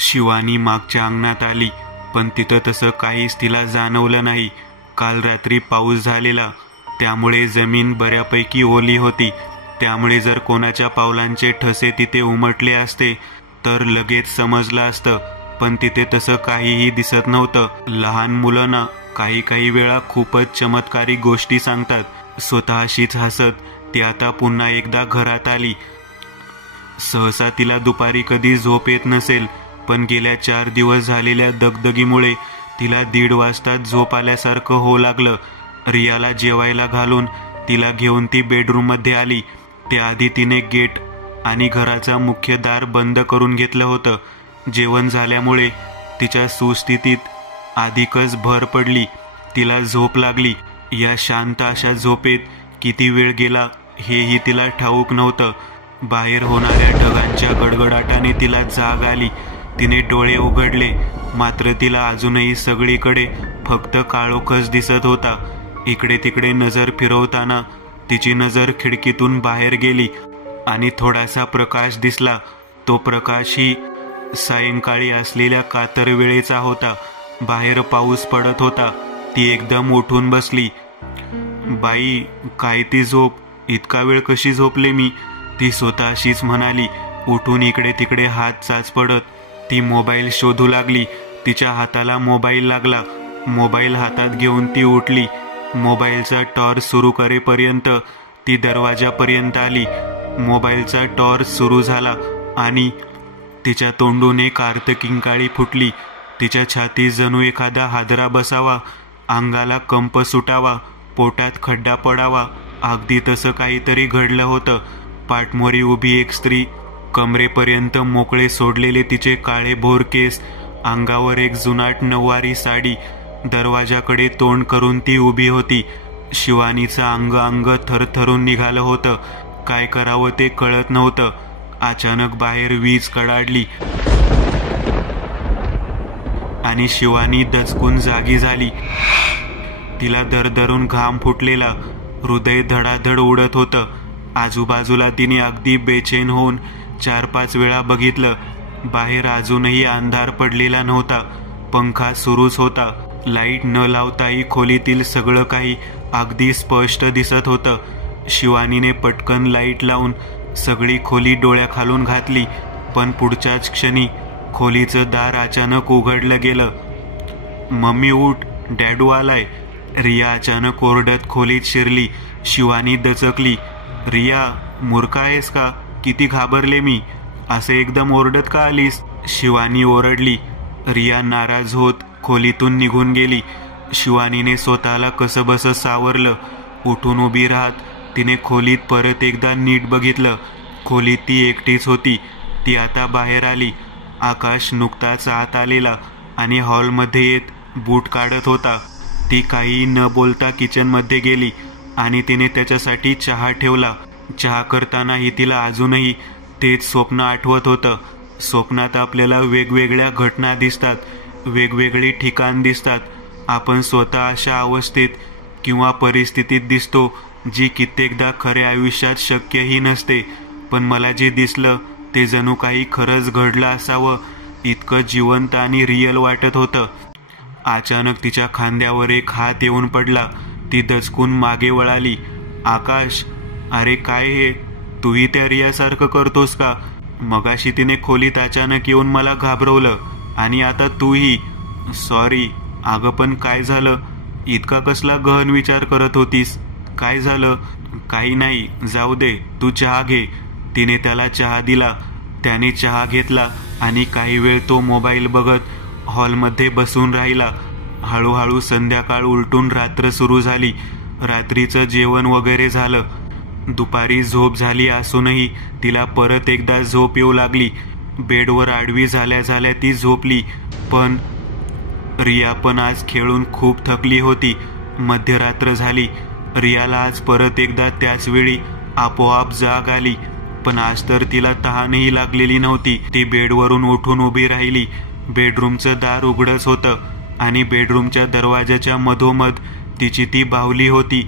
शिवानी मागच्या अंगणात आली, पण तिथं तसं काहीच तिला जाणवलं नाही. काल रात्री पाऊस झालेला, त्यामुळे जमीन बऱ्यापैकी ओली होती. त्यामुळे जर कोणाच्या पावलांचे ठसे तिथे उमटले असते तर लगेच समजलं असतं, पण तिथे तसं काहीही दिसत नव्हतं. लहान मुलं ना काही काही वेळा खूपच चमत्कारी गोष्टी सांगतात. स्वतःशीच हसत ती आता पुन्हा एकदा घरात आली. सहसा तिला दुपारी कधी झोप येत नसेल, पण गेल्या 4 दिवस झालेल्या दगदगीमुळे तिला 1:30 वाजता झोप आल्यासारखं होऊ लागलं. रियाला जेवायला घालून तिला घेऊन ती बेडरूममध्ये आली. त्याआधी तिने गेट आणि घराचा मुख्य दार बंद करून घेतलं होतं. जेवण झाल्यामुळे तिच्या सुस्थितीत अधिकच भर पडली. तिला झोप लागली. या शांत अशा झोपेत किती वेळ गेला हेही तिला ठाऊक नव्हतं. बाहेर होणाऱ्या ढगांच्या गडगडाटाने तिला जाग आली. तिने डोळे उघडले, मात्र तिला अजूनही सगळीकडे फक्त काळोखच दिसत होता. इकडे तिकडे नजर फिरवताना तिची नजर खिडकीतून बाहेर गेली आणि थोडासा प्रकाश दिसला. तो प्रकाशही सायंकाळी असलेल्या कातर वेळेचा होता. बाहेर पाऊस पडत होता. ती एकदम उठून बसली. बाई, काय ती झोप? इतका वेळ कशी झोपले मी? ती स्वतःशीच म्हणाली. उठून इकडे तिकडे हात चाचपडत ती मोबाईल शोधू लागली. तिच्या हाताला मोबाईल लागला. मोबाईल हातात घेऊन ती उठली. मोबाईलचा टॉर्च सुरू करेपर्यंत ती दरवाजापर्यंत आली. मोबाईलचा टॉर्च सुरू झाला आणि तिच्या तोंडून एक आर्तकिंकाळी फुटली. तिच्या छातीत जणू एखादा हादरा बसावा, अंगाला कंप सुटावा, पोटात खड्डा पडावा, अगदी तसं काहीतरी घडलं होतं. पाठमोरी उभी एक स्त्री, कमरेपर्यंत मोकळे सोडलेले तिचे काळे भोर केस, अंगावर एक जुनाट नऊवारी साडी. दरवाजाकडे तोंड करून ती उभी होती. शिवानीचं अंग थरथरून निघालं होतं. काय करावं ते कळत नव्हतं. अचानक बाहेर वीज कडाडली आणि शिवानी दचकून जागी झाली. तिला दरदरून घाम फुटलेला, हृदय धडाधड उडत होतं. आजूबाजूला तिने अगदी बेचैन होऊन 4-5 वेळा बघितलं. बाहेर अजूनही अंधार पडलेला नव्हता. पंखा सुरूच होता. लाईट न लावताही खोलीतील सगळं काही अगदी स्पष्ट दिसत होतं. शिवानीने पटकन लाईट लावून सगळी खोली डोळ्याखालून घातली, पण पुढच्याच क्षणी खोलीचं दार अचानक उघडलं गेलं. मम्मी उठ, डॅडू आलाय. रिया अचानक ओरडत खोलीत शिरली. शिवानी दचकली. रिया, मूर्ख आहेस का? किती घाबरले मी. असे एकदम ओरडत का आलीस? शिवानी ओरडली. रिया नाराज होत खोलीतून निघून गेली. शिवानीने स्वतःला कसंबसं सावरलं. उठून उभी राहत तिने खोलीत परत एकदा नीट बघितलं. खोलीत ती एकटीच होती. ती आता बाहेर आली. आकाश नुकताच आत आलेला आणि हॉलमध्ये येत बूट काढत होता. ती काही न बोलता किचनमध्ये गेली आणि तिने त्याच्यासाठी चहा ठेवला. चहा करतानाही तिला अजूनही तेच स्वप्न आठवत होतं. स्वप्नात आपल्याला वेगवेगळ्या घटना दिसतात, वेगवेगळी ठिकाण दिसतात. आपण स्वतः अशा अवस्थेत किंवा परिस्थितीत दिसतो जी कित्येकदा खऱ्या आयुष्यात शक्यही नसते. पण मला जे दिसलं ते जणू काही खरंच घडलं असावं, इतकं जिवंत आणि रिअल वाटत होतं. अचानक तिच्या खांद्यावर एक हात येऊन पडला. ती दचकून मागे वळाली. आकाश, अरे काय हे? तूही त्या रियासारखं करतोस का? मगाशी तिने खोलीत अचानक येऊन मला घाबरवलं आणि आता तूही. सॉरी अगं, पण काय झालं? इतका कसला गहन विचार करत होतीस? काय झालं? काही नाही, जाऊ दे, तू चहा घे. तिने त्याला चहा दिला. त्याने चहा घेतला आणि काही वेळ तो मोबाईल बघत हॉलमध्ये बसून राहिला. हळूहळू संध्याकाळ उलटून रात्र सुरू झाली. रात्रीचं जेवण वगैरे झालं. दुपारी झोप झाली असूनही तिला परत एकदा झोप येऊ लागली. बेडवर आडवी झाल्या झाल्या ती झोपली. पण रिया पण आज खेळून खूप थकली होती. मध्यरात्र झाली. रियाला आज परत एकदा त्याच वेळी आपोआप जाग आली. पण आज तर तिला तहानही लागलेली नव्हती. ती बेडवरून उठून उभी राहिली. बेडरूमचं दार उघडच होतं आणि बेडरूमच्या दरवाजाच्या मधोमध तिची ती बाहुली होती.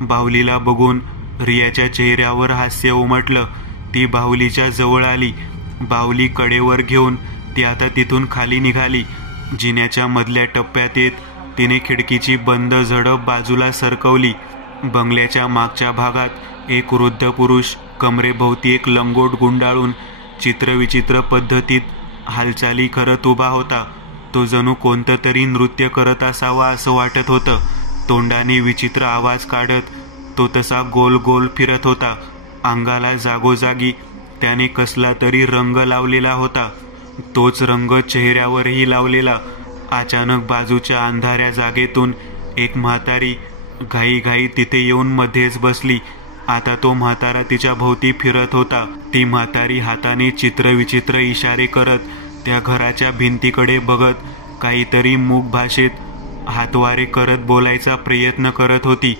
बाहुलीला बघून रियाच्या चेहऱ्यावर हास्य उमटलं. ती बाहुलीच्या जवळ आली. बाहुली कडेवर घेऊन ती आता तिथून खाली निघाली. जिन्याच्या मधल्या टप्प्यात येत तिने खिडकीची बंद झडप बाजूला सरकवली. बंगल्याच्या मागच्या भागात एक वृद्ध पुरुष कमरेभोवती एक लंगोट गुंडाळून चित्रविचित्र पद्धतीत हालचाली करत उभा होता. तो जणू कोणतं तरी नृत्य करत असावा असं वाटत होतं. तोंडाने विचित्र आवाज काढत तो तसा गोल गोल फिरत होता. अंगाला जागोजागी त्याने कसला तरी रंग लावलेला होता. तोच रंग चेहऱ्यावरही लावलेला. अचानक बाजूच्या अंधाऱ्या जागेतून एक म्हातारी घाईघाई तिथे येऊन मध्येच बसली. आता तो म्हातारा तिच्या भोवती फिरत होता. ती म्हातारी हाताने चित्रविचित्र इशारे करत त्या घराच्या भिंतीकडे बघत काहीतरी मूक भाषेत हातवारे करत बोलायचा प्रयत्न करत होती.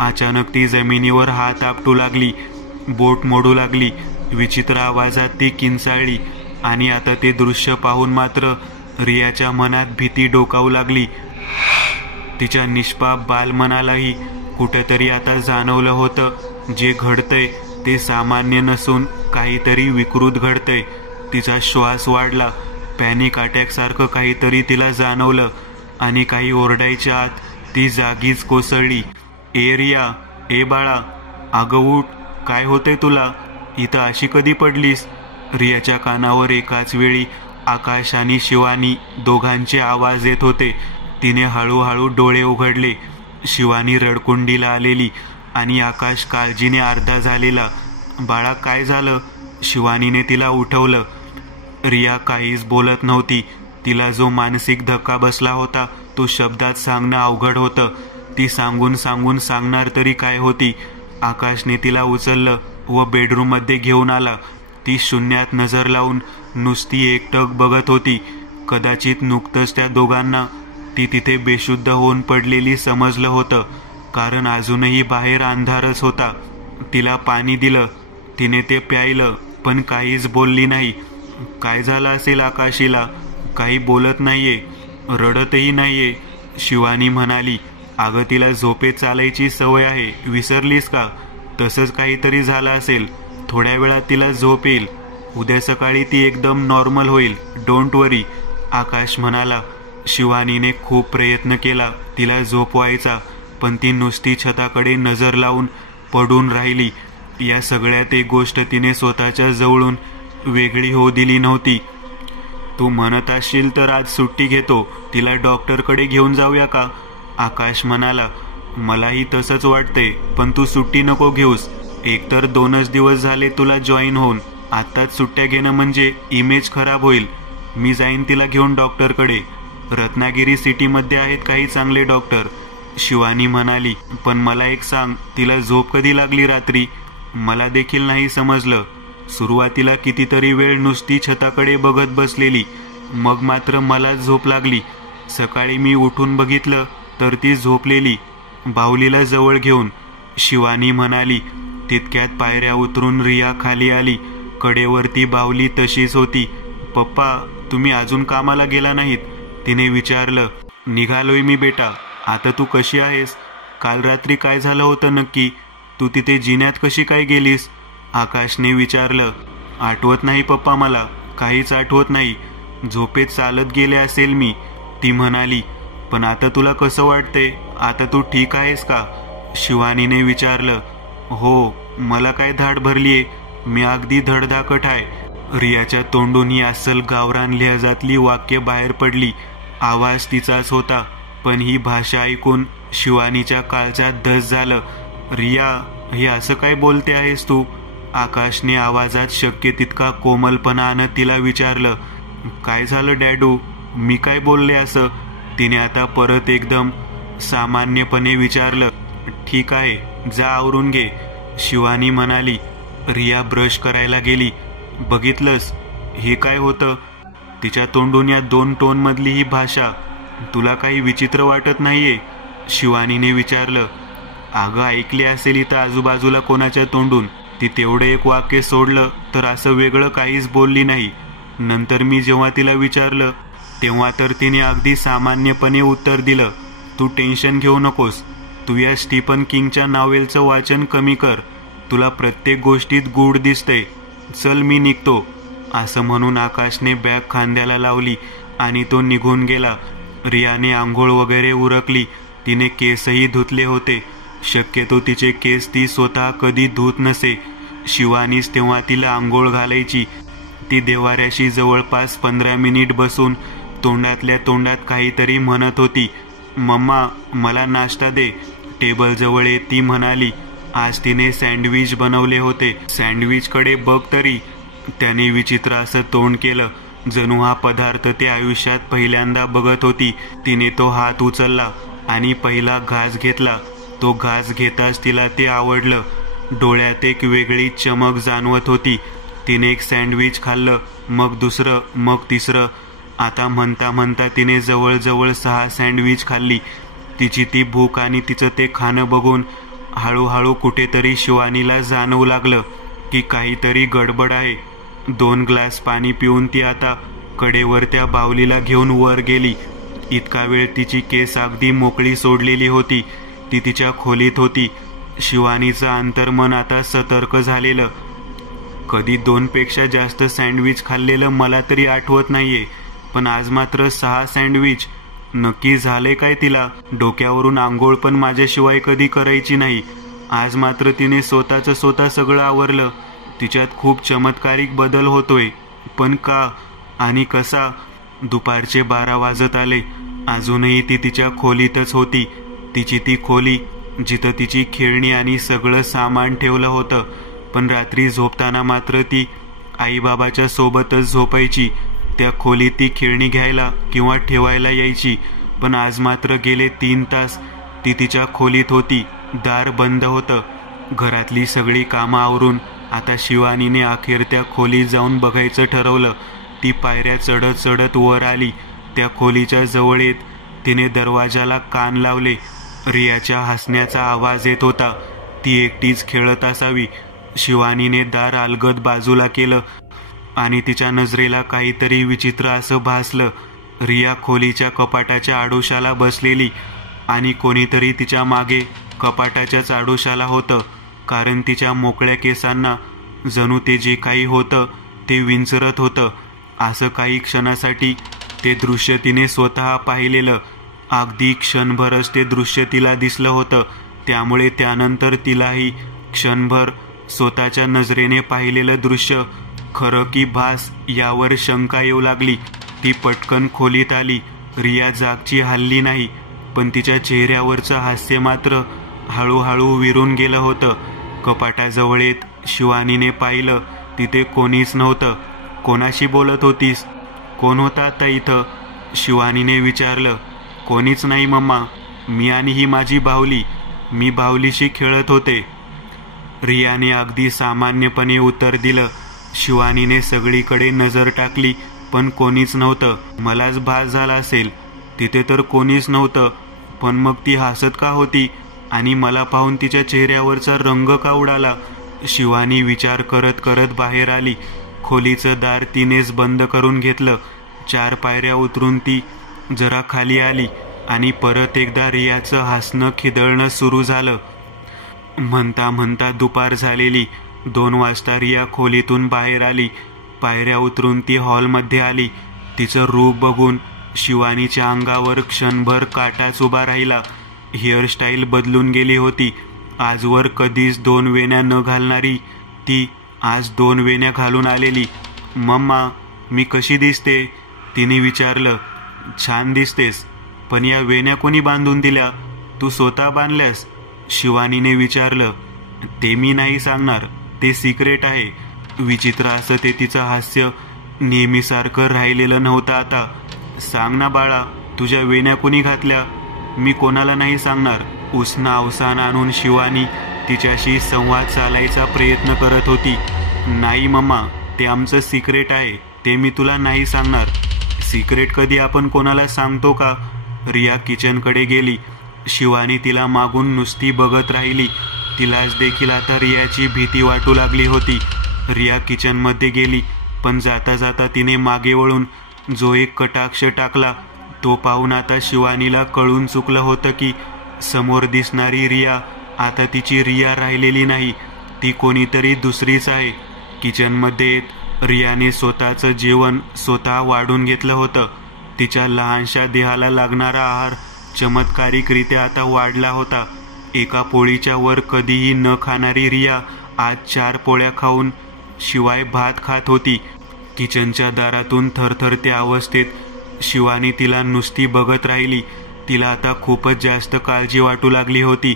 अचानक ती जमिनीवर हात आपटू लागली, बोट मोडू लागली. विचित्र आवाजात ती किंचाळली आणि आता ते दृश्य पाहून मात्र रियाच्या मनात भीती डोकावू लागली. तिच्या निष्पाप बालमनालाही कुठेतरी आता जाणवलं होतं जे घडतंय ते सामान्य नसून काहीतरी विकृत घडतंय. तिचा श्वास वाढला. पॅनिक अटॅक सारखं काहीतरी तिला जाणवलं आणि काही ओरडायच्या आत ती जागीच कोसळली. ए रिया, ए बाळा, अगं उठ, काय होतंय तुला? इथं अशी कधी पडलीस? रियाच्या कानावर एकाच वेळी आकाश आणि शिवानी दोघांचे आवाज येत होते. तिने हळूहळू डोळे उघडले. शिवानी रडकुंडीला आलेली आणि आकाश काळजीने अर्धा झालेला. बाळा, काय झालं? शिवानीने तिला उठवलं. रिया काहीच बोलत नव्हती. तिला जो मानसिक धक्का बसला होता तो शब्दात सांगणं अवघड होतं. ती सांगून सांगून सांगणार तरी काय होती. आकाशने तिला उचललं व बेडरूममध्ये घेऊन आला. ती शून्यात नजर लावून नुसती एकटक बघत होती. कदाचित नुकतंच त्या दोघांना ती तिथे बेशुद्ध होऊन पडलेली समजलं होतं, कारण अजूनही बाहेर अंधारच होता. तिला पाणी दिलं. तिने ते प्यायलं, पण काहीच बोलली नाही. काय झालं असेल आकाशीला? काही बोलत नाहीये, रडतही नाहीये. शिवानी म्हणाली, अगं तिला झोपेत चालायची सवय आहे, विसरलीस का? तसंच काहीतरी झालं असेल. थोड्या वेळात तिला झोप येईल. उद्या सकाळी ती एकदम नॉर्मल होईल. डोंट वरी, आकाश म्हणाला. शिवानीने खूप प्रयत्न केला तिला झोपवायचा, पण ती नुसती छताकडे नजर लावून पडून राहिली. या सगळ्यात एक गोष्ट तिने स्वतःच्या जवळून वेगळी होऊ दिली नव्हती. तू म्हणत असशील तर आज सुट्टी घेतो, तिला डॉक्टरकडे घेऊन जाऊया का? आकाश म्हणाला. मलाही तसंच वाटतंय, पण तू सुट्टी नको घेऊस. एकतर 2च दिवस झाले तुला जॉईन होऊन. आत्ताच सुट्ट्या घेणं म्हणजे इमेज खराब होईल. मी जाईन तिला घेऊन डॉक्टरकडे. रत्नागिरी सिटीमध्ये आहेत काही चांगले डॉक्टर, शिवानी म्हणाली. पण मला एक सांग, तिला झोप कधी लागली रात्री? मला देखील नाही समजलं. सुरुवातीला कितीतरी वेळ नुसती छताकडे बघत बसलेली, मग मात्र मला झोप लागली. सकाळी मी उठून बघितलं तर ती झोपलेली, बाहुलीला जवळ घेऊन, शिवानी म्हणाली. तितक्यात पायऱ्या उतरून रिया खाली आली. कडेवरती बाहुली तशीच होती. पप्पा, तुम्ही अजून कामाला गेला नाहीत? तिने विचारलं. निघालोय मी बेटा. आता तू कशी आहेस? काल रात्री काय झालं होतं नक्की? तू तिथे जिन्यात कशी काय गेलीस? आकाशने विचारलं. आठवत नाही पप्पा, मला काहीच आठवत नाही. झोपेत चालत गेले असेल मी, ती म्हणाली. पण आता तुला कसं वाटतंय? आता तू ठीक आहेस का? शिवानीने विचारलं. हो, मला काय धाड भरलीये, मी अगदी धडधाकट आहे. रियाच्या तोंडून ही अस्सल गावरान लहजातली वाक्य बाहेर पडली. आवाज तिचाच होता, पण ही भाषा ऐकून शिवानीच्या काळजात धस झालं. रिया, हे असं काय बोलते आहेस तू? आकाशने आवाजात शक्य तितका कोमलपणा आणत तिला विचारलं. काय झालं डॅडू? मी काय बोलले असं? तिने आता परत एकदम सामान्यपणे विचारलं. ठीक आहे, जा आवरून घे, शिवानी म्हणाली. रिया ब्रश करायला गेली. बघितलंस हे काय होतं? तिच्या तोंडून या 2 टोनमधली ही भाषा तुला काही विचित्र वाटत नाहीये? शिवानीने विचारलं. अगं, ऐकले असेल इथं आजूबाजूला कोणाच्या तोंडून. ती तेवढं एक वाक्य सोडलं तर असं वेगळं काहीच बोलली नाही. नंतर मी जेव्हा तिला विचारलं तेव्हा तर तिने अगदी सामान्यपणे उत्तर दिलं. तू टेन्शन घेऊ नकोस. तू या स्टीफन किंगच्या नॉवेलचं वाचन कमी कर. तुला प्रत्येक गोष्टीत गूढ दिसतंय. चल, मी निघतो. असं म्हणून आकाशने बॅग खांद्याला लावली आणि तो निघून गेला. रियाने आंघोळ वगैरे उरकली. तिने केसही धुतले होते. शक्यतो तिचे केस ती स्वतः कधी धुत नसे. शिवानीच तेव्हा तिला आंघोळ घालायची. ती देवाऱ्याशी जवळपास 15 मिनिट बसून तोंडातल्या तोंडात काहीतरी म्हणत होती. मम्मा, मला नाश्ता दे. टेबलजवळ येत ती म्हणाली, आज तिने सँडविच बनवले होते. सँडविचकडे बघ तरी. त्याने विचित्र असं तोंड केलं, जणू हा पदार्थ ते आयुष्यात पहिल्यांदा बघत होती. तिने तो हात उचलला आणि पहिला घास घेतला. तो घास घेताच तिला ते आवडलं. डोळ्यात एक वेगळी चमक जाणवत होती. तिने एक सँडविच खाल्लं, मग दुसरं, मग तिसरं. आता म्हणता म्हणता तिने जवळजवळ 6 सँडविच खाल्ली. तिची ती भूक आणि तिचं ते खाणं बघून हळूहळू कुठेतरी शिवानीला जाणवू लागलं की काहीतरी गडबड आहे. 2 ग्लास पाणी पिऊन ती आता कडेवर त्या बाहुलीला घेऊन वर गेली. इतका वेळ तिची केस अगदी मोकळी सोडलेली होती. ती तिच्या खोलीत होती. शिवानीचं अंतर्मन आता सतर्क झालेलं. कधी 2 पेक्षा जास्त सँडविच खाल्लेलं मला तरी आठवत नाहीये, पण आज मात्र 6 सँडविच. नक्की झाले काय तिला? डोक्यावरून आंघोळ पण माझ्याशिवाय कधी करायची नाही. आज मात्र तिने स्वतः सगळं आवरलं. तिच्यात खूप चमत्कारिक बदल होतोय, पण का आणि कसा? दुपारचे 12 वाजत आले. अजूनही ती तिच्या खोलीतच होती. तिची ती खोली, जिथं तिची खेळणी आणि सगळं सामान ठेवलं होतं. पण रात्री झोपताना मात्र ती आईबाबाच्या सोबतच झोपायची. त्या खोलीत ती खेळणी घ्यायला किंवा ठेवायला यायची. पण आज मात्र गेले 3 तास ती तिच्या खोलीत होती. दार बंद होतं. घरातली सगळी कामं आवरून आता शिवानीने अखेर त्या खोलीत जाऊन बघायचं ठरवलं. ती पायऱ्या चढत चढत वर आली. त्या खोलीच्या जवळ येत तिने दरवाजाला कान लावले. रियाच्या हसण्याचा आवाज येत होता. ती एकटीच खेळत असावी. शिवानीने दार अलगद बाजूला केलं आणि तिच्या नजरेला काहीतरी विचित्र असं भासलं. रिया खोलीच्या कपाटाच्या आडोशाला बसलेली आणि कोणीतरी तिच्या मागे कपाटाच्याच आडोशाला होतं. कारण तिच्या मोकळ्या केसांना जणू ते जे काही होतं ते विंचरत होतं. असं काही क्षणासाठी ते दृश्य तिने स्वतः पाहिलेलं. अगदी क्षणभरच ते दृश्य तिला दिसलं होतं. त्यामुळे त्यानंतर तिलाही क्षणभर स्वतःच्या नजरेने पाहिलेलं दृश्य खरं की भास यावर शंका येऊ लागली. ती पटकन खोलीत आली. रिया जागची हलली नाही, पण तिच्या चेहऱ्यावरचं हास्य मात्र हळूहळू विरून गेलं होतं. कपाटाजवळ येत शिवानीने पाहिलं, तिथे कोणीच नव्हतं. कोणाशी बोलत होतीस? कोण होता आता इथं? शिवानीने विचारलं. कोणीच नाही मम्मा, मी आणि ही माझी बाहुली. मी बाहुलीशी खेळत होते. रियाने अगदी सामान्यपणे उत्तर दिलं. शिवानीने सगळीकडे नजर टाकली, पण कोणीच नव्हतं. मलाच भास झाला असेल, तिथे तर कोणीच नव्हतं. पण मग ती हसत का होती आणि मला पाहून तिच्या चेहऱ्यावरचा रंग का उडाला? शिवानी विचार करत करत बाहेर आली. खोलीचं दार तिनेच बंद करून घेतलं. 4 पायऱ्या उतरून ती जरा खाली आली आणि परत एकदा रियाचं हसणं खिदळणं सुरू झालं. म्हणता म्हणता दुपार झालेली. 2 वाजता रिया खोलीतून बाहेर आली. पायऱ्या उतरून ती हॉलमध्ये आली. तिचं रूप बघून शिवानीच्या अंगावर क्षणभर काटाच उभा राहिला. हेअरस्टाईल बदलून गेली होती. आजवर कधीच 2 वेण्या न घालणारी ती आज 2 वेण्या घालून आलेली. मम्मा, मी कशी दिसते? तिने विचारलं. छान दिसतेस, पण या वेण्या कोणी बांधून दिल्या? तू स्वतः बांधल्यास? शिवानीने विचारलं. ते मी नाही सांगणार, ते सिक्रेट आहे. विचित्र असं ते तिचं हास्य नेहमीसारखं राहिलेलं नव्हतं आता. सांग ना बाळा, तुझ्या वेण्या कोणी घातल्या? मी कोणाला नाही सांगणार. उसना अवसान आणून शिवानी तिच्याशी संवाद चालायचा प्रयत्न करत होती. नाही मम्मा, ते आमचं सिक्रेट आहे. ते मी तुला नाही सांगणार. सिक्रेट कधी आपण कोणाला सांगतो का? रिया किचनकडे गेली. शिवानी तिला मागून नुसती बघत राहिली. तिलाच देखील आता रियाची भीती वाटू लागली होती. रिया किचनमध्ये गेली, पण जाता जाता तिने मागे वळून जो एक कटाक्ष टाकला तो पाहून आता शिवानीला कळून चुकलं होतं की समोर दिसणारी रिया आता तिची रिया राहिलेली नाही, ती कोणीतरी दुसरीच आहे. किचनमध्ये रियाने स्वतःचं जेवण स्वतः वाढून घेतलं होतं. तिच्या लहानशा देहाला लागणारा आहार चमत्कारिकरित्या आता वाढला होता. एका पोळीच्या वर कधीही न खाणारी रिया आज 4 पोळ्या खाऊन शिवाय भात खात होती. किचनच्या दारातून थरथरत्या अवस्थेत शिवानी तिला नुसती बघत राहिली. तिला आता खूपच जास्त काळजी वाटू लागली होती.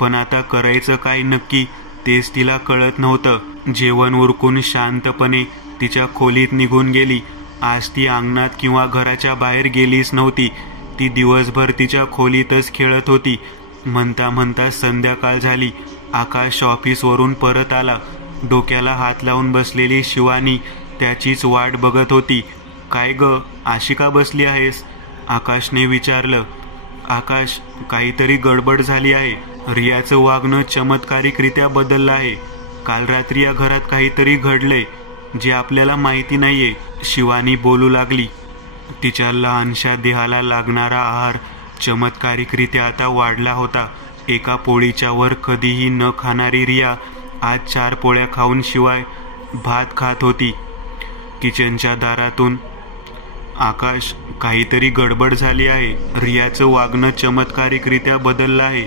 पण आता करायचं काय नक्की तेच तिला कळत नव्हतं. जेवण उरकून शांतपणे तिच्या खोलीत निघून गेली. आज ती अंगणात किंवा घराच्या बाहेर गेलीच नव्हती. ती दिवसभर तिच्या खोलीतच खेळत होती. म्हणता म्हणता संध्याकाळ झाली. आकाश ऑफिसवरून परत आला. डोक्याला हात लावून बसलेली शिवानी त्याचीच वाट बघत होती. काय ग, अशी का बसली आहेस? आकाशने विचारलं. आकाश, काहीतरी गडबड झाली आहे. रियाचं वागणं चमत्कारिकरित्या बदललं आहे. काल रात्री या घरात काहीतरी घडलंय जे आपल्याला माहिती नाहीये. शिवानी बोलू लागली. तिच्या लहानशा देहाला लागणारा आहार चमत्कारिकरित्या आता वाढला होता. एका पोळीच्या वर कधीही न खाणारी रिया आज 4 पोळ्या खाऊन शिवाय भात खात होती. किचनच्या दारातून, आकाश, काहीतरी गडबड झाली आहे. रियाचं वागणं चमत्कारिकरित्या बदललं आहे.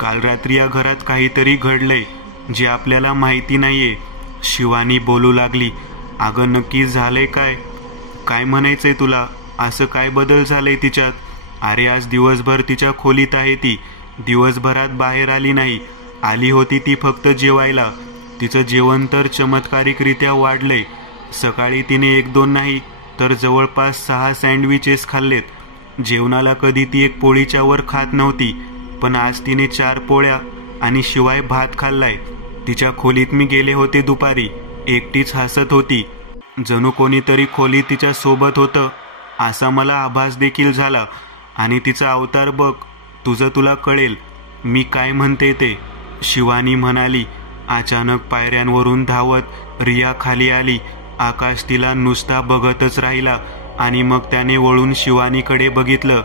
काल रात्री या घरात काहीतरी घडलंय जे आपल्याला माहिती नाहीये. शिवानी बोलू लागली. अगं, नक्की झालंय काय? काय म्हणायचंय तुला? असं काय बदल झालंय तिच्यात? अरे, आज दिवसभर तिच्या खोलीत आहे ती. दिवसभरात बाहेर आली नाही. आली होती ती फक्त जेवायला. तिचं जेवण तर चमत्कारिकरित्या वाढलंय. सकाळी तिने 1-2 नाही तर जवळपास 6 सँडविचेस खाल्लेत. जेवणाला कधी ती 1 पोळीच्या वर खात नव्हती, पण आज तिने 4 पोळ्या आणि शिवाय भात खाल्लाय. तिच्या खोलीत मी गेले होते दुपारी. एकटीच हसत होती. जणू कोणीतरी खोलीत तिच्या सोबत होतं असा मला आभास देखील झाला. आणि तिचा अवतार बघ. तुला कळेल मी काय म्हणते ते, शिवानी म्हणाली. अचानक पायऱ्यांवरून धावत रिया खाली आली. आकाश तिला नुसता बघतच राहिला आणि मग त्याने वळून शिवानीकडे बघितलं.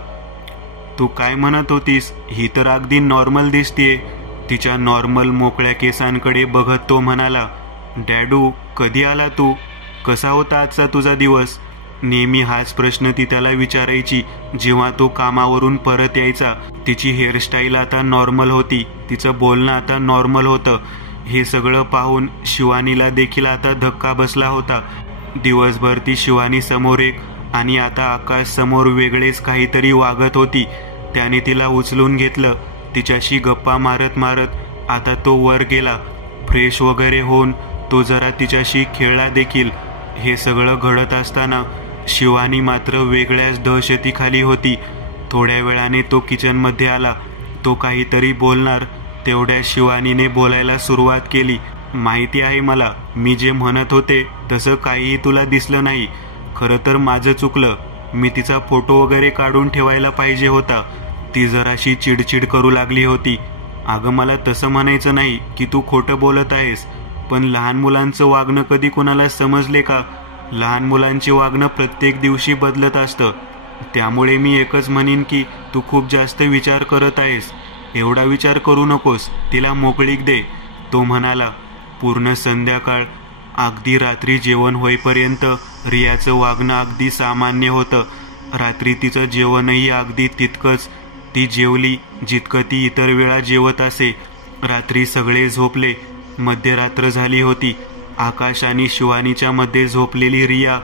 तू काय म्हणत होतीस? ही तर अगदी नॉर्मल दिसतीये. तिच्या नॉर्मल मोकळ्या केसांकडे बघत तो म्हणाला. डॅडू, कधी आला तू? कसा होता आजचा तुझा दिवस? नेहमी हाच प्रश्न ती त्याला विचारायची जेव्हा तो कामावरून परत यायचा. तिची हेअरस्टाईल आता नॉर्मल होती. तिचं बोलणं आता नॉर्मल होतं. हे सगळं पाहून शिवानीला देखील आता धक्का बसला होता. दिवसभर ती शिवानी समोर एक आणि आता आकाश समोर वेगळेच काहीतरी वागत होती. त्याने तिला उचलून घेतलं. तिच्याशी गप्पा मारत मारत आता तो वर गेला. फ्रेश वगैरे होऊन तो जरा तिच्याशी खेळला देखील. हे सगळं घडत असताना शिवानी मात्र वेगळ्याच दहशतीखाली होती. थोड्या वेळाने तो किचनमध्ये आला. तो काहीतरी बोलणार तेवढ्या शिवानीने बोलायला सुरुवात केली. माहिती आहे मला, मी जे म्हणत होते तसं काहीही तुला दिसलं नाही. खरं तर माझं चुकलं. मी तिचा फोटो वगैरे काढून ठेवायला पाहिजे होता. ती जराशी चिडचिड करू लागली होती. अगं, मला तसं म्हणायचं नाही की तू खोटं बोलत आहेस, पण लहान मुलांचं वागणं कधी कोणाला समजले का? लहान मुलांचे वागणं प्रत्येक दिवशी बदलत असतं. त्यामुळे मी एकच म्हणीन की तू खूप जास्त विचार करत आहेस. एवढा विचार करू नकोस. तिला मोकळीक दे, तो म्हणाला. पूर्ण संध्याकाळ अगदी रात्री जेवण होईपर्यंत रियाचं वागणं अगदी सामान्य होतं. रात्री तिचं जेवणही अगदी तितकंच ती जेवली जितकं ती इतर वेळा जेवत असे. रात्री सगळे झोपले. मध्यरात्र झाली होती. आकाश आणि शिवानीच्या मध्ये झोपलेली रिया,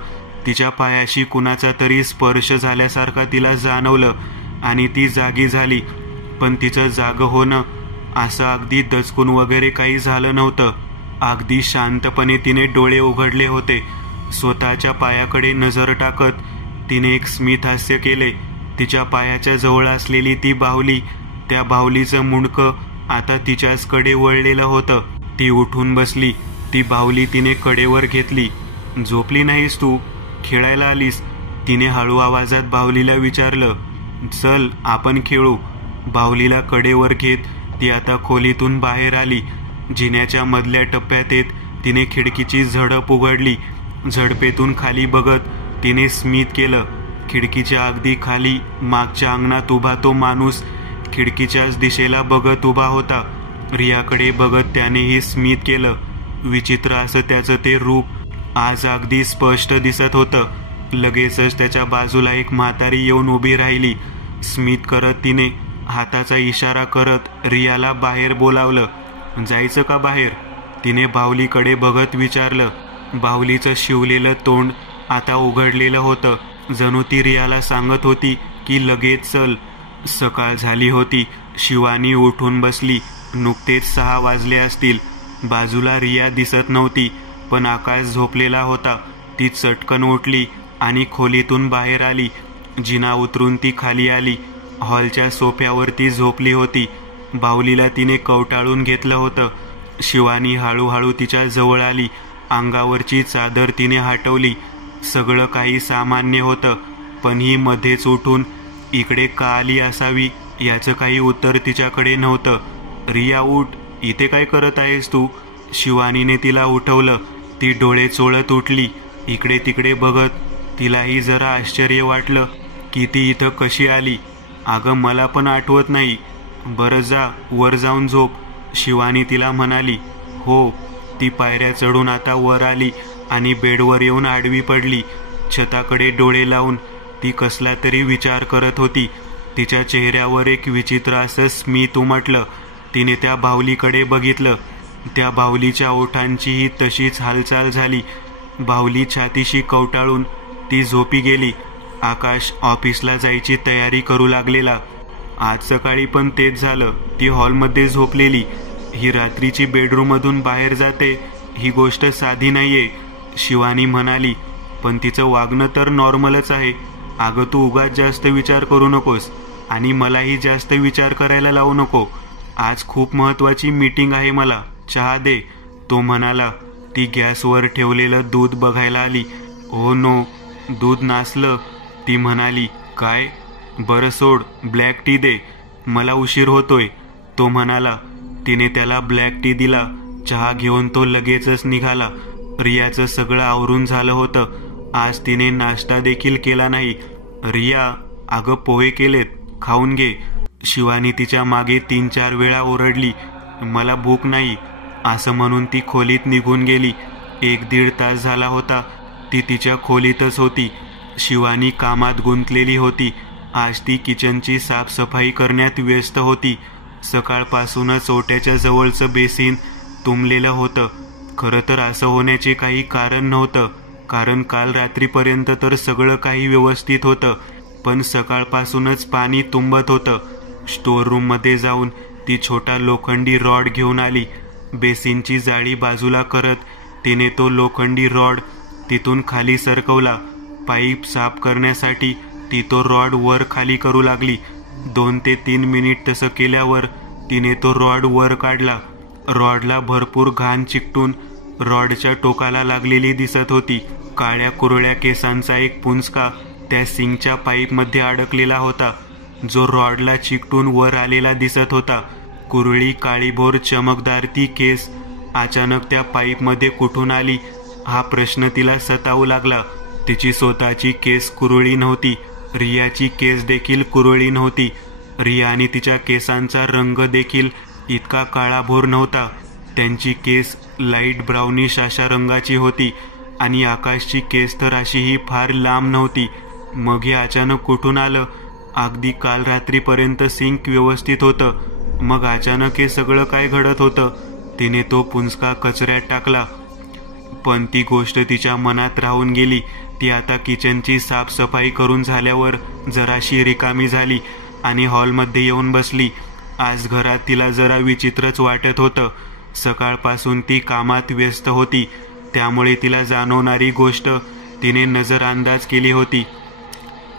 तिच्या पायाशी कुणाचा तरी स्पर्श झाल्यासारखा तिला जाणवलं आणि ती जागी झाली. पण तिचं जागं होणं असं अगदी दचकून वगैरे काही झालं नव्हतं. अगदी शांतपणे तिने डोळे उघडले होते. स्वतःच्या पायाकडे नजर टाकत तिने एक स्मित हास्य केले. तिच्या पायाच्या जवळ असलेली ती बाहुली, त्या बाहुलीचं मुंडकं आता तिच्याच कडे वळलेलं होतं. ती उठून बसली. ती बाहुली तिने कडेवर घेतली. झोपली नाहीस तू? खेळायला आलीस? तिने हळू आवाजात बाहुलीला विचारलं. चल, आपण खेळू. बाहुलीला कडेवर घेत ती आता खोलीतून बाहेर आली. जिन्याच्या मधल्या टप्प्यात येत तिने खिडकीची झडप उघडली. झडपेतून खाली बघत तिने स्मित केलं. खिडकीच्या अगदी खाली मागच्या अंगणात उभा तो माणूस खिडकीच्याच दिशेला बघत उभा होता. रियाकडे बघत त्यानेही स्मित केलं. विचित्र असं त्याचं ते रूप. आज अगदी स्पष्ट दिसत होतं. लगेचच त्याच्या बाजूला एक म्हातारी येऊन उभी राहिली. स्मित करत तिने हाताचा इशारा करत रियाला बाहेर बोलावलं. जायचं का बाहेर? तिने बाहुलीकडे बघत विचारलं. बाहुलीचं शिवलेलं तोंड आता उघडलेलं होतं. जणू ती रियाला सांगत होती की लगेच चल. सकाळ झाली होती. शिवानी उठून बसली. नुकतेच 6 वाजले असतील. बाजूला रिया दिसत नव्हती, पण आकाश झोपलेला होता. ती चटकन उठली आणि खोलीतून बाहेर आली. जिना उतरून ती खाली आली. हॉलच्या सोफ्यावर ती झोपली होती. बाहुलीला तिने कवटाळून घेतलं होतं. शिवानी हळूहळू तिच्या जवळ आली. अंगावरची चादर तिने हटवली. सगळं काही सामान्य होतं, पण ही मध्येच उठून इकडे का आली असावी याचं काही उत्तर तिच्याकडे नव्हतं. रिया उठ, इथे काय करत आहेस तू? शिवानीने तिला उठवलं. ती डोळे चोळत उठली. इकडे तिकडे बघत तिलाही जरा आश्चर्य वाटलं की ती इथं कशी आली. अगं मला पण आठवत नाही. बरं जा वर जाऊन झोप, शिवानी तिला म्हणाली. हो. ती पायऱ्या चढून आता वर आली आणि बेडवर येऊन आडवी पडली. छताकडे डोळे लावून ती कसला तरी विचार करत होती. तिच्या चेहऱ्यावर एक विचित्र असं स्मित उमटलं. तिने त्या बाहुलीकडे बघितलं. त्या बाहुलीच्या ओठांचीही तशीच हालचाल झाली. बाहुली छातीशी कवटाळून ती झोपी गेली. आकाश ऑफिसला जायची तयारी करू लागलेला. आज सकाळी पण तेच झालं. ती हॉलमध्ये झोपलेली. ही रात्रीची बेडरूममधून बाहेर जाते ही गोष्ट साधी नाहीये, शिवानी म्हणाली. पण तिचं वागणं तर नॉर्मलच आहे. अगं तू उगाच जास्त विचार करू नकोस आणि मलाही जास्त विचार करायला लावू नको. आज खूप महत्वाची मीटिंग आहे, मला चहा दे, तो म्हणाला. ती गॅसवर ठेवलेलं दूध बघायला आली. ओ नो, दूध नासलं, ती म्हणाली. काय? बरं सोड, ब्लॅक टी दे, मला उशीर होतोय, तो म्हणाला. तिने त्याला ब्लॅक टी दिला. चहा घेऊन तो लगेचच निघाला. रियाचं सगळं आवरून झालं होतं. आज तिने नाश्ता देखील केला नाही. रिया, अगं पोहे केलेत, खाऊन घे, शिवानी तिच्या मागे 3-4 वेळा ओरडली. मला भूक नाही, असं म्हणून ती खोलीत निघून गेली. 1-1.5 तास झाला होता ती तिच्या खोलीतच होती. शिवानी कामात गुंतलेली होती. आज ती किचनची साफसफाई करण्यात व्यस्त होती. सकाळपासूनच ओट्याच्या जवळचं बेसिन तुंबलेलं होतं. खरं तर असं होण्याचे काही कारण नव्हतं, कारण काल रात्रीपर्यंत तर सगळं काही व्यवस्थित होतं, पण सकाळपासूनच पाणी तुंबत होतं. स्टोअर रूममध्ये जाऊन ती छोटा लोखंडी रॉड घेऊन आली. बेसिनची जाळी बाजूला करत तिने तो लोखंडी रॉड तिथून खाली सरकवला. पाईप साफ करण्यासाठी ती तो रॉड वर खाली करू लागली. 2 ते 3 मिनिट तसं केल्यावर तिने तो रॉड वर काढला. रॉडला भरपूर घाण चिकटून रॉडच्या टोकाला लागलेली दिसत होती. काळ्या कुरळ्या केसांचा एक पुंजका त्या सिंकच्या पाईपमध्ये अडकलेला होता, जो रॉडला चिकटून वर आलेला दिसत होता. कुरळी काळीभोर चमकदार ती केस अचानक त्या पाईपमध्ये कुठून आली हा प्रश्न तिला सतावू लागला. तिची स्वतःची केस कुरळी नव्हती. रियाची केस देखील कुरळी नव्हती. रिया आणि तिच्या केसांचा रंग देखील इतका काळाभोर नव्हता. त्यांची केस लाईट ब्राउनिश अशा रंगाची होती आणि आकाशची केस तर अशीही फार लांब नव्हती. मग हे अचानक कुठून आलं? अगदी काल रात्रीपर्यंत सिंक व्यवस्थित होतं, मग अचानक हे सगळं काय घडत होतं? तिने तो पुंजका कचऱ्यात टाकला, पण ती गोष्ट तिच्या मनात राहून गेली. ती आता किचनची साफसफाई करून झाल्यावर जराशी रिकामी झाली आणि हॉलमध्ये येऊन बसली. आज घरात तिला जरा विचित्रच वाटत होतं. सकाळपासून ती कामात व्यस्त होती, त्यामुळे तिला जाणवणारी गोष्ट तिने नजरअंदाज केली होती.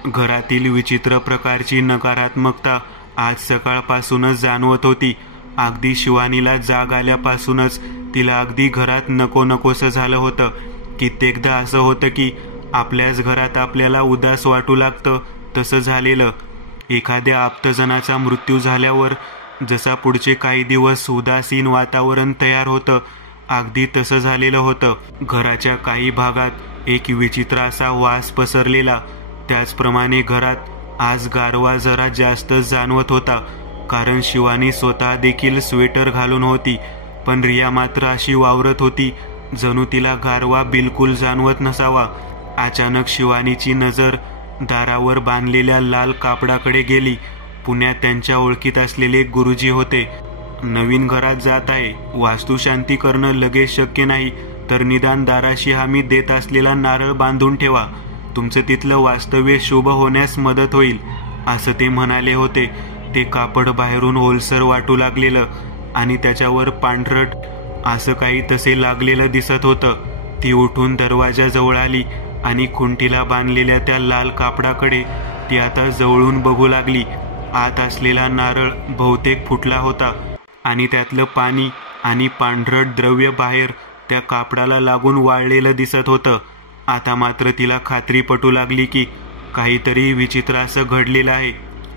घरातील विचित्र प्रकारची नकारात्मकता आज सकाळपासूनच जाणवत होती. अगदी शिवानीला जाग आल्यापासूनच तिला अगदी घरात नको नकोसं झालं होतं. कित्येकदा असं होतं की आपल्याच घरात आपल्याला उदास वाटू लागतं, तसं झालेलं. एखाद्या आप्तजनाचा मृत्यू झाल्यावर जसा पुढचे काही दिवस उदासीन वातावरण तयार होतं, अगदी तसं झालेलं होतं. घराच्या काही भागात एक विचित्र असा वास पसरलेला. त्याचप्रमाणे घरात आज गारवा जरा जास्तच जाणवत होता, कारण शिवानी स्वतः देखील स्वेटर घालून होती. पण रिया मात्र अशी वावरत होती जणू तिला गारवा बिलकुल जाणवत नसावा. अचानक शिवानीची नजर दारावर बांधलेल्या लाल कापडाकडे गेली. पुण्यात त्यांच्या ओळखीत असलेले गुरुजी होते. नवीन घरात जात आहे, वास्तुशांती करणं लगेच शक्य नाही, तर निदान दाराशी हमी देत असलेला नारळ बांधून ठेवा, तुमचं तिथलं वास्तव्य शुभ होण्यास मदत होईल, असं ते म्हणाले होते. ते कापड बाहेरून ओलसर वाटू लागलेलं आणि त्याच्यावर पांढरट असं काही तसे लागलेलं दिसत होतं. ती उठून दरवाजाजवळ आली आणि खुंटीला बांधलेल्या त्या लाल कापडाकडे ती आता जवळून बघू लागली. आत असलेला नारळ बहुतेक फुटला होता आणि त्यातलं पाणी आणि पांढरट द्रव्य बाहेर त्या कापडाला लागून वाळलेलं दिसत होतं. आता मात्र तिला खात्री पटू लागली की काहीतरी विचित्र असं घडलेलं आहे,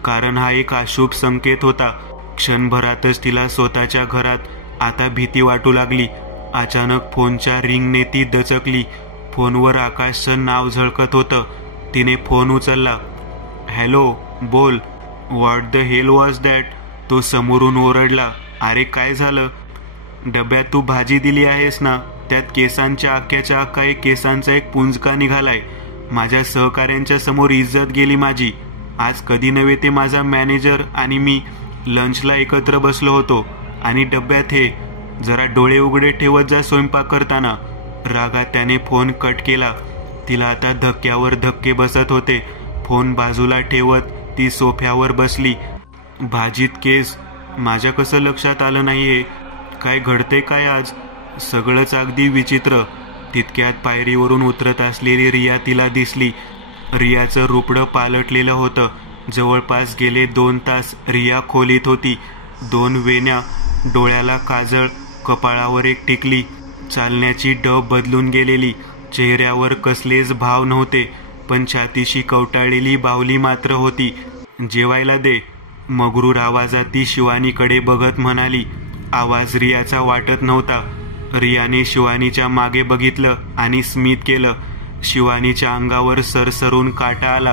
कारण हा एक अशुभ संकेत होता. क्षणभरातच तिला स्वतःच्या घरात आता भीती वाटू लागली. अचानक फोनच्या रिंगने ती दचकली. फोनवर आकाशचं नाव झळकत होतं. तिने फोन उचलला. हॅलो, बोल. What the hell was that? तो समोरून ओरडला. अरे काय झालं? डब्यात तू भाजी दिली आहेस ना, त्यात केसांच्या अख्ख्याच्या अख्खा एक केसांचा एक पुंजका निघालाय. माझ्या सहकाऱ्यांच्या समोर इज्जत गेली माझी. आज कधी नव्हे ते माझा मॅनेजर आणि मी लंचला एकत्र बसलो होतो आणि डब्यात हे. जरा डोळे उघडे ठेवत जा स्वयंपाक करताना. रागात त्याने फोन कट केला. तिला आता धक्क्यावर धक्के बसत होते. फोन बाजूला ठेवत ती सोफ्यावर बसली. भाजीत केस? माझ्या कसं लक्षात आलं नाहीये? काय घडते काय आज? सगळंच अगदी विचित्र. तितक्यात पायरीवरून उतरत असलेली रिया तिला दिसली. रियाचं रुपडं पालटलेलं होतं. जवळपास गेले 2 तास रिया खोलीत होती. 2 वेण्या, डोळ्याला काजळ, कपाळावर एक टिकली, चालण्याची डब बदलून गेलेली. चेहऱ्यावर कसलेच भाव नव्हते, पण छातीशी कवटाळलेली बाहुली मात्र होती. जेवायला दे, मगरूर आवाजात ती शिवानीकडे बघत म्हणाली. आवाज रियाचा वाटत नव्हता. रियाने शिवानीच्या मागे बघितलं आणि स्मित केलं. शिवानीच्या अंगावर सरसरून काटा आला,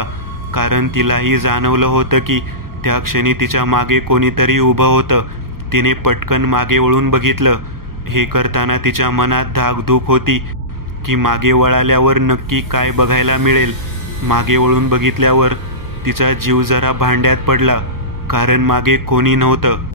कारण तिलाही जाणवलं होतं की त्या क्षणी तिच्या मागे कोणीतरी उभं होतं. तिने पटकन मागे वळून बघितलं. हे करताना तिच्या मनात धाकधूक होती की मागे वळाल्यावर नक्की काय बघायला मिळेल. मागे वळून बघितल्यावर तिचा जीव जरा भांड्यात पडला, कारण मागे कोणी नव्हतं.